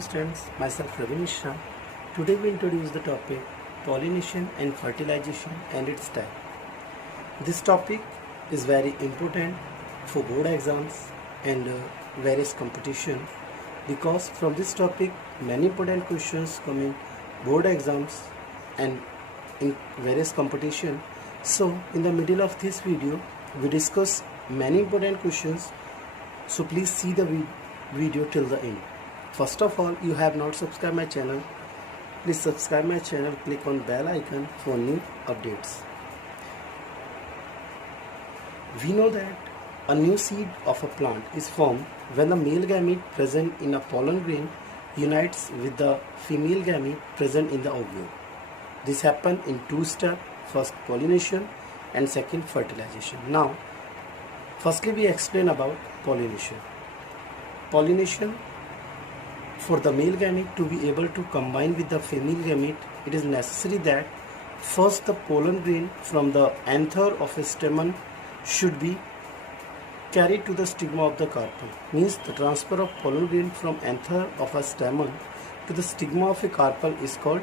students, myself Ravi Mishra. Today we introduce the topic pollination and fertilization and its type. This topic is very important for board exams and various competition because from this topic many important questions come in board exams and in various competition. So in the middle of this video we discuss many important questions, so please see the video till the end. First of all, you have not subscribed my channel, please subscribe my channel, click on bell icon for new updates. We know that a new seed of a plant is formed when the male gamete present in a pollen grain unites with the female gamete present in the ovule. This happens in two steps, first pollination and second fertilization. Now, firstly we explain about pollination. Pollination, for the male gamete to be able to combine with the female gamete, it is necessary that first the pollen grain from the anther of a stamen should be carried to the stigma of the carpel. Means the transfer of pollen grain from anther of a stamen to the stigma of a carpel is called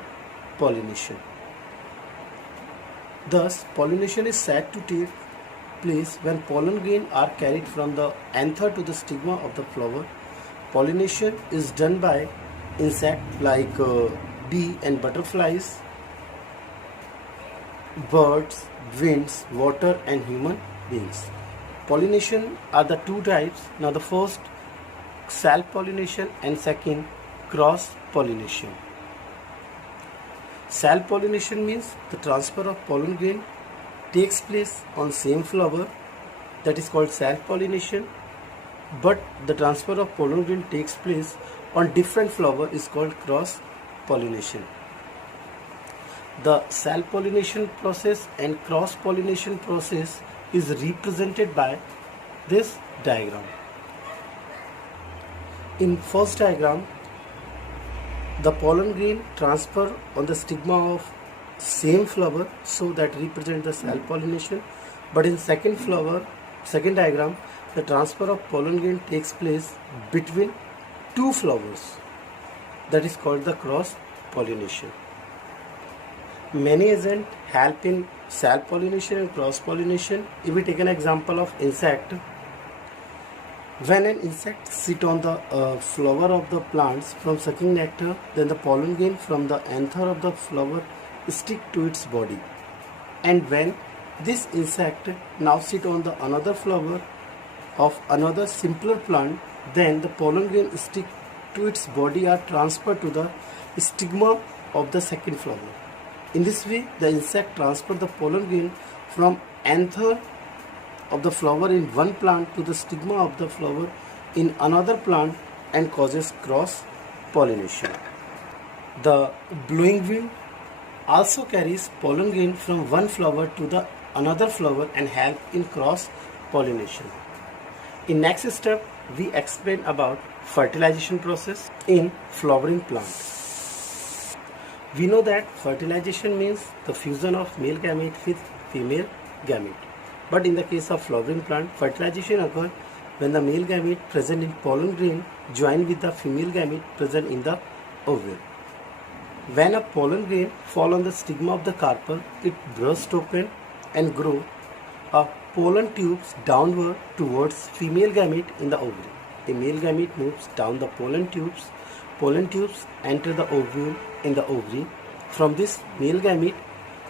pollination. Thus, pollination is said to take place when pollen grain are carried from the anther to the stigma of the flower. Pollination is done by insects like bee and butterflies, birds, winds, water and human beings. Pollination are the two types. Now the first, self-pollination, and second, cross-pollination. Self-pollination means the transfer of pollen grain takes place on same flower, that is called self-pollination, but the transfer of pollen grain takes place on different flower is called cross-pollination. The self-pollination process and cross-pollination process is represented by this diagram. In first diagram, the pollen grain transfer on the stigma of same flower, so that represents the self-pollination. But in second diagram, the transfer of pollen grain takes place between two flowers, that is called the cross-pollination. Many agents help in self-pollination and cross-pollination. If we take an example of insect, when an insect sit on the flower of the plants from sucking nectar, then the pollen grain from the anther of the flower stick to its body. And when this insect now sit on the another flower of another simpler plant, then the pollen grain stick to its body are transferred to the stigma of the second flower. In this way, the insect transfer the pollen grain from anther of the flower in one plant to the stigma of the flower in another plant and causes cross pollination. The blowing wind also carries pollen grain from one flower to the another flower and help in cross pollination. In next step, we explain about fertilization process in flowering plant. We know that fertilization means the fusion of male gamete with female gamete. But in the case of flowering plant, fertilization occurs when the male gamete present in pollen grain join with the female gamete present in the ovule. When a pollen grain fall on the stigma of the carpel, it bursts open and grow a pollen tubes downward towards female gamete in the ovary. The male gamete moves down the pollen tubes. Pollen tubes enter the ovule in the ovary. From this male gamete,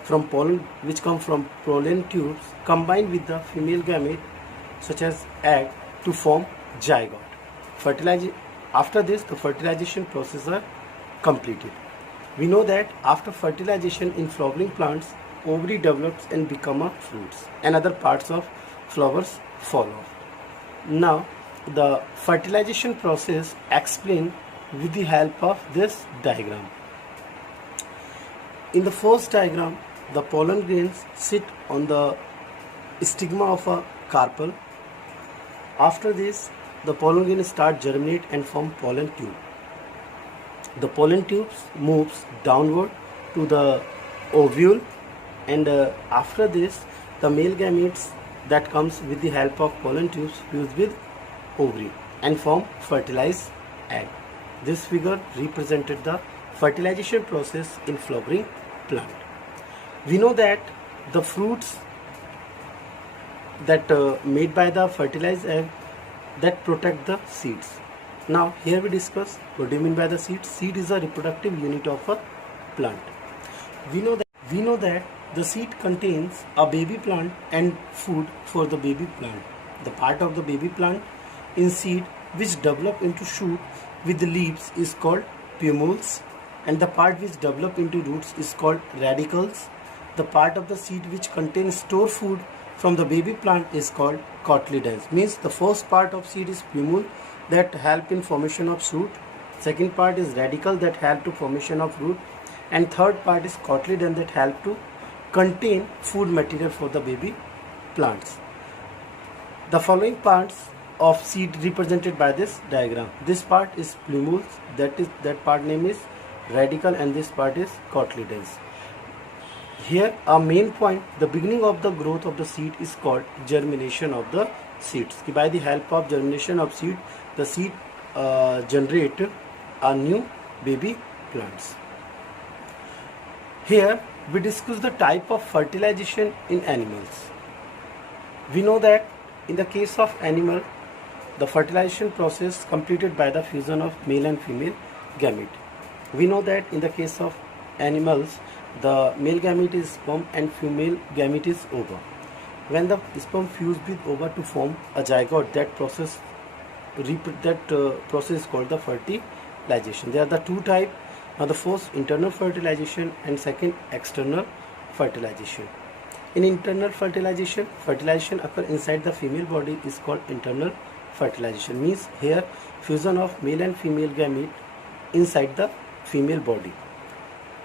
from pollen which come from pollen tubes, combine with the female gamete such as egg to form zygote. After this, the fertilization process are completed. We know that after fertilization in flowering plants, ovary develops and become a fruits, and other parts of flowers fall off. Now, the fertilization process explained with the help of this diagram. In the first diagram, the pollen grains sit on the stigma of a carpel. After this, the pollen grain start germinate and form pollen tube. The pollen tubes moves downward to the ovule, and after this, the male gametes that comes with the help of pollen tubes fuse with ovary and form fertilized egg. This figure represented the fertilization process in flowering plant. We know that the fruits that made by the fertilized egg that protect the seeds. Now here we discuss what do you mean by the seed. Seed is a reproductive unit of a plant. We know that the seed contains a baby plant and food for the baby plant. The part of the baby plant in seed which develop into shoot with the leaves is called plumule, and the part which develop into roots is called radicals. The part of the seed which contains store food from the baby plant is called cotyledons. Means the first part of seed is plumule that help in formation of shoot. Second part is radical that help to formation of root, and third part is cotyledon that help to contain food material for the baby plants. The following parts of seed represented by this diagram. This part is plumule, that part name is radical, and this part is cotyledons. Here our main point, the beginning of the growth of the seed is called germination of the seeds. By the help of germination of seed, the seed generate a new baby plants. Here we discuss the type of fertilization in animals. We know that in the case of animal, the fertilization process completed by the fusion of male and female gamete. We know that in the case of animals, the male gamete is sperm and female gamete is ova. When the sperm fuse with ova to form a zygote, that process is called the fertilization. There are the two types. Now the first internal fertilization and second external fertilization. In internal fertilization, fertilization occur inside the female body is called internal fertilization. Means here fusion of male and female gamete inside the female body.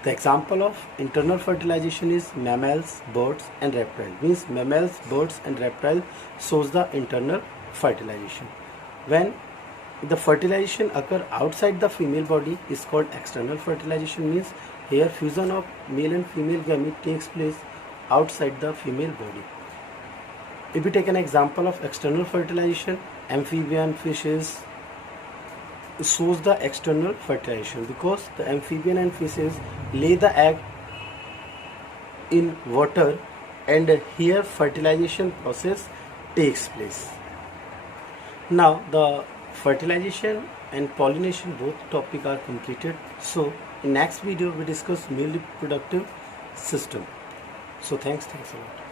The example of internal fertilization is mammals, birds and reptiles. Means mammals, birds and reptiles shows the internal fertilization. When the fertilization occur outside the female body is called external fertilization. Means here fusion of male and female gamete takes place outside the female body. If we take an example of external fertilization, amphibian, fishes shows the external fertilization because the amphibian and fishes lay the egg in water, and here fertilization process takes place. Now the fertilization and pollination both topic are completed. So in next video we discuss male reproductive system. So thanks a lot.